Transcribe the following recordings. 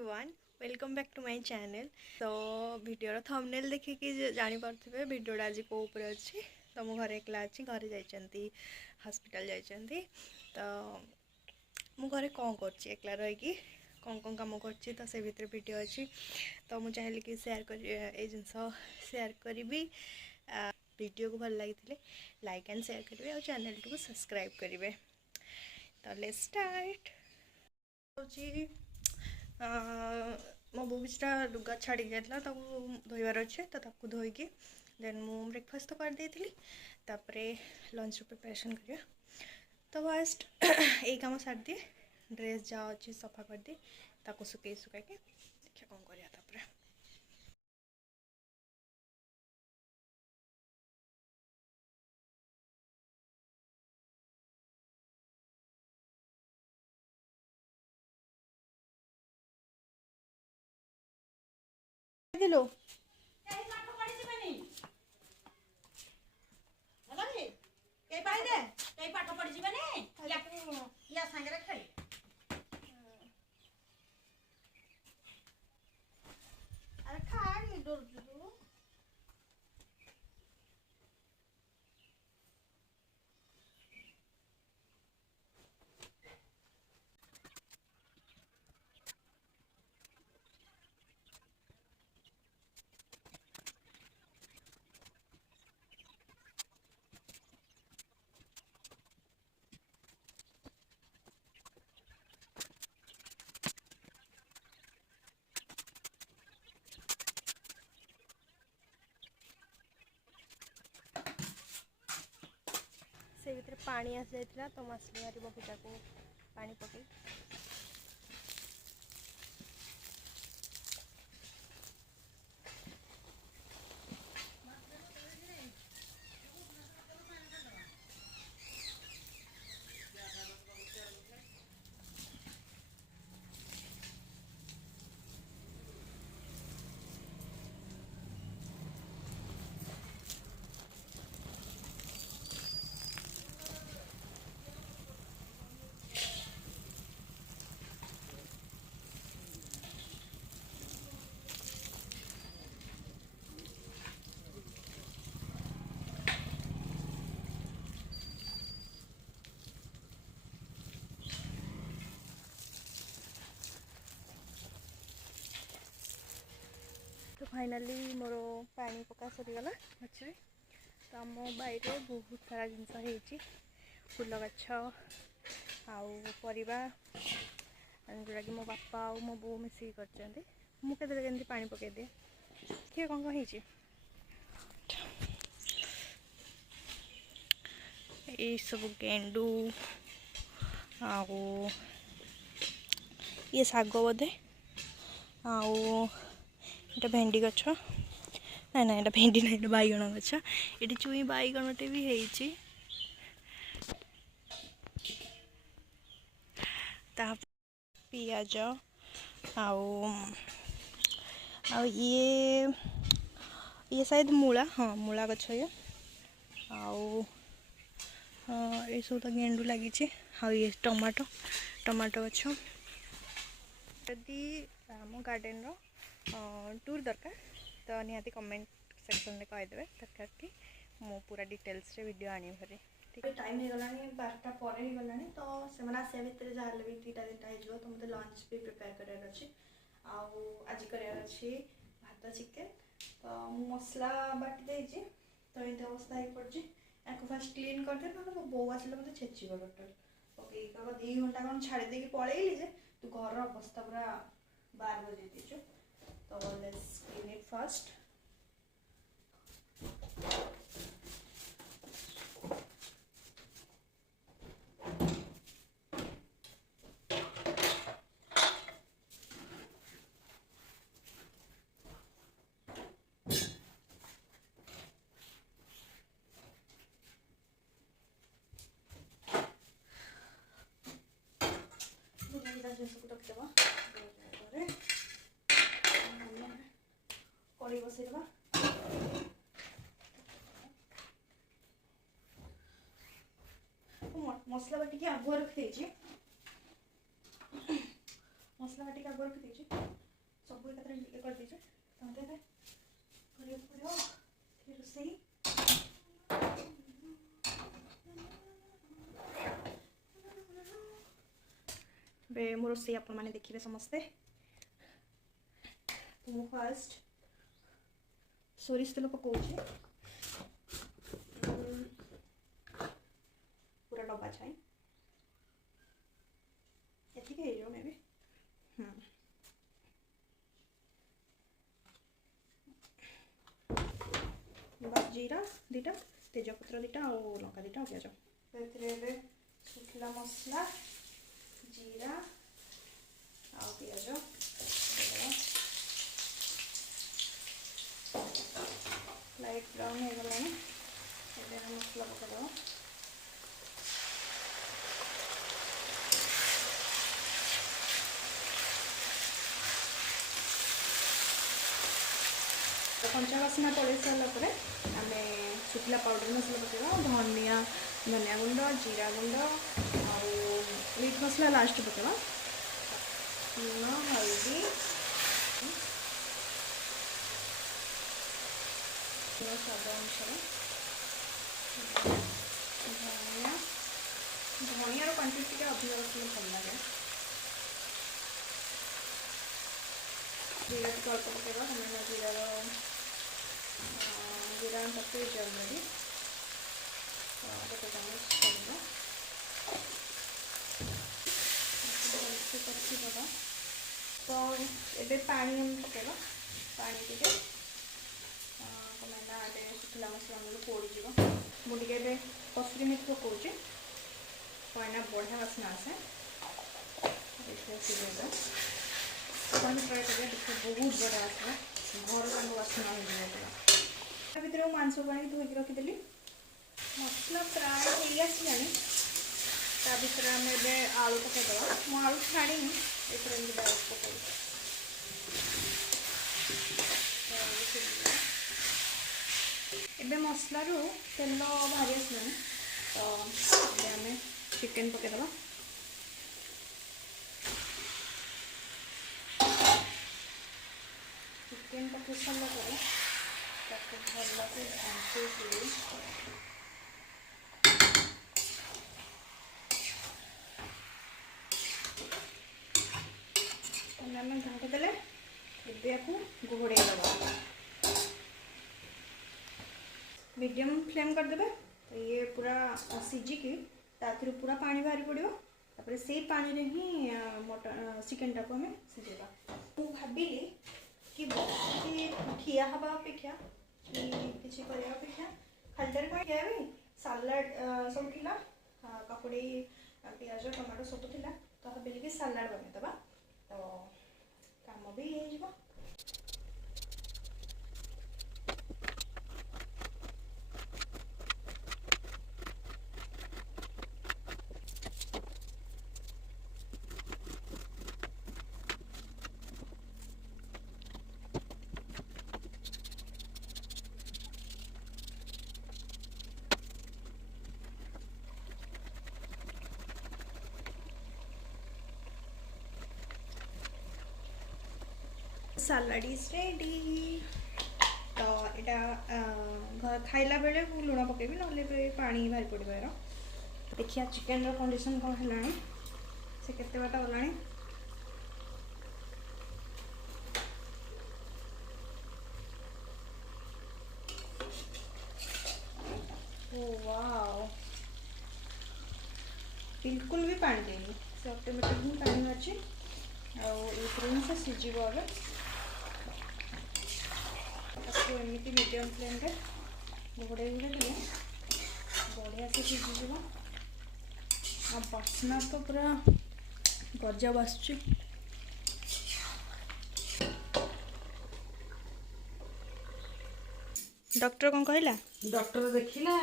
Everyone, welcome back to my channel. तो video thumbnail देखिए जानी पार्थिबे वीडियोटा आज को ऊपर अच्छी। तो मो घरे एकला अच्छी, घरे जाइछंती हॉस्पिटल जाइछंती। तो मो घरे कौन करछि एकला रही कौन कौन काम करछि तो से भितर वीडियो अच्छी। तो मुझे चाहिए कि शेयर कर ए जिनस शेयर करी वीडियो को भल लगी लाइक एंड शेयर करेंगे और चैनल को सब्सक्राइब करेंगे। तो लेट्स स्टार्ट। मो बो किछटा लुगा छाड़ी जाता धोइबार अच्छे तो धोईकी देन मु ब्रेकफास्ट तो कर देती तापरे लंच प्रिपरेशन करिया। तो फास्ट यही कम सार दिए, ड्रेस जहाँ अच्छी सफा कर दिए ताको सुखे सुखा के देखिए कौन करिया। तापरे दिलो से भीतर पानी आसी जाइଥିଲା तो मछली मारी बगीचा को पानी पकई तो फाइनाली मोर पानी पका सरीगला मछली। तो आम बाईरे बहुत सारा जिनस फूल गछ आउा जोटा कि मो बापा और मो बो मिसिक कर मुझे पानी पकई दिए किए कौन कौन हो सब गेंडू आउ ये शाग बोधे आउ ये भेंडी गछ ना ना ये भेंडी ना बैगण गछ ये चुई बैगणटे भी है। पियाज आउ ये शायद मूला, हाँ मूला गछ ये आउ ये सब तो गेंडू लगी ये टमाटो टमाटो गछ। यदि आम गार्डन रो टूर दरकार तो निहाती कमेंट सेक्शन में कहीदेवे दरकार कि मु पूरा डिटेल्स रे वीडियो आनी भरी। ठीक है टाइम हो गलानी 12टा पर ही गलानी तो से आसिया भितर जहाँ भी 2टा हो तो मतलब लंच भी प्रिपेयर करार अच्छे आज करार अच्छी भात चिकेन। तो मसला बाटी देती तो ये अवस्था हो पड़ी या फास्ट क्लीन करदे ना मो बो आसे मतलब छेची टोटाल पकई 2 घंटा कौन छाड़ी पलैली जे तू घर अवस्था पूरा बार बजे दीचु। तो लेट्स क्लीन इट फर्स्ट। रखिदेवा कड़ी बसैदेवा मसला बाटिक आगुआ रखी मसला बाटिक सब रखी दीजिए सब एक कर दीजिए तो मत पड़ो रोसई मो रोसई आपण मैंने देखिए समस्ते तो मु फास्ट सोरिष तेल पकाऊे पूरा डब्बा छाई एतिक मे भी जीरा दीटा तेजपत्र दीटा और लंका दीटा प्याज शुखला मसला जीरा आ प्याज लाइट ब्राउन हो गला मसला पकड़ कंचा बासना पड़े सारापर आम शुखला पाउडर मसला पकेगा धनिया गुंड जीरा गुंड मीट मसला लास्ट पकेगा लुण हल्दी स्वाद अनुसार धनियार क्वांटिटी अधिक रखने भल लगे जीरा टी अल्प पकेगा हमें जीरार जीरा पकईज अलरेडी गोटे चामच पड़ेगा कषिदेवा तो ये पानी पकेगा पानी टे कमेला शुखला मसला पोड़ी मुझे कसूरी मेथी पकाऊे कईना बढ़िया बासना आसे सिझेगा ट्राए करेंगे देखिए बहुत बढ़िया आसला घर रंग बासना हो भर मांस को धोक रखीदेली मसला प्राय हो आसला ता भर आम आलू पकईदे मु आलू छाड़ी पकड़ मसला रू तेल बाहरी आसला तो आम चिकेन पकईदे चिकेन पकई सारा भल से आम घाटी देले घोड़े दबा मीडियम फ्लेम करदे तो ये पूरा सिझिकी ताकि पूरा पानी बाहरी पड़ो तापर से पानी रे ही मटन चिकेन टाको आम सिझेगा मु भाविली कि ठिया हवा अपेक्षा कि अपेक्षा खाली क्या भी सालाड सब थिला काकुड़ी प्याज टमाटो सब थिला तो भाविली कि सालाड बनईदे तो काम भी हो सालाड इज रेडी तो यहाँ खाइला बेले लुण पकेबी ना पानी बाहरी पड़ो यार देखिए चिकेन कंडीशन कौन है से केते बाट गला वाओ बिल्कुल भी पानी देनी से ऑटोमेटिक ही पानी अच्छे आम से सीझ एमती मीडियम फ्लेम रे घोड़े देले बढ़िया से सीझीज आ बास्ना तो पूरा गजा बासुची डॉक्टर कौन कहला डॉक्टर देखिला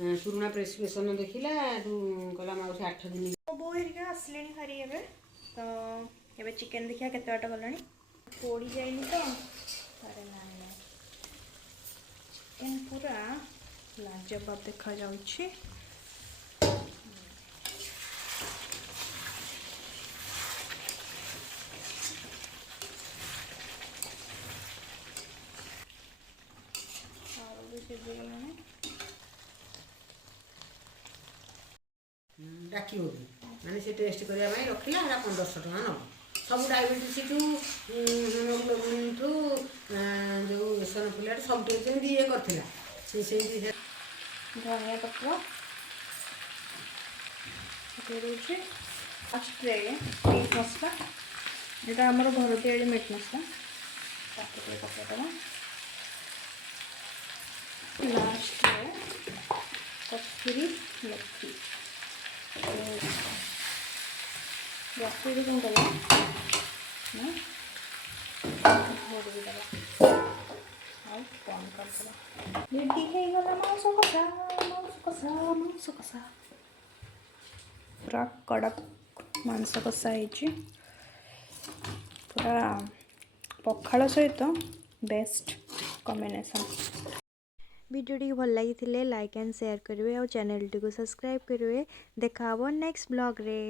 पुराना प्रेस्क्रिप्शन देखिला कहला माउसी 8 दिन बो हेरिका आसले हारी एबे तो एबे चिकेन देखिया केते बाट गलानी पोड़ी जाइनी तो अरे ना चिकेन पूरा लाजवाब देखा जाउछि डाकिब भी माने से टेस्ट करने रखिला 1500 टଙ୍କା नब सब डायबिटीज ठू हिमोग्लोबिन ठू जो एसनफुलिया सब जमी ये करथिला से धनिया पत्र पकई दूसरे फास्ट्रे मीट मसला यहाँ आमर घर तैयारी मीट मसला पकईदेवा लास्ट कस्तूरी मेथी कस्तूरी कौन कर रेडी हो मांस कषा मांस कषा पूरा कड़क मांस कषा है पूरा पखाल सहित बेस्ट कॉम्बिनेशन। वीडियो टी भल लगी लाइक एंड शेयर करेंगे और चैनल टी को सब्सक्राइब करेंगे। देखा नेक्स्ट ब्लॉग रे।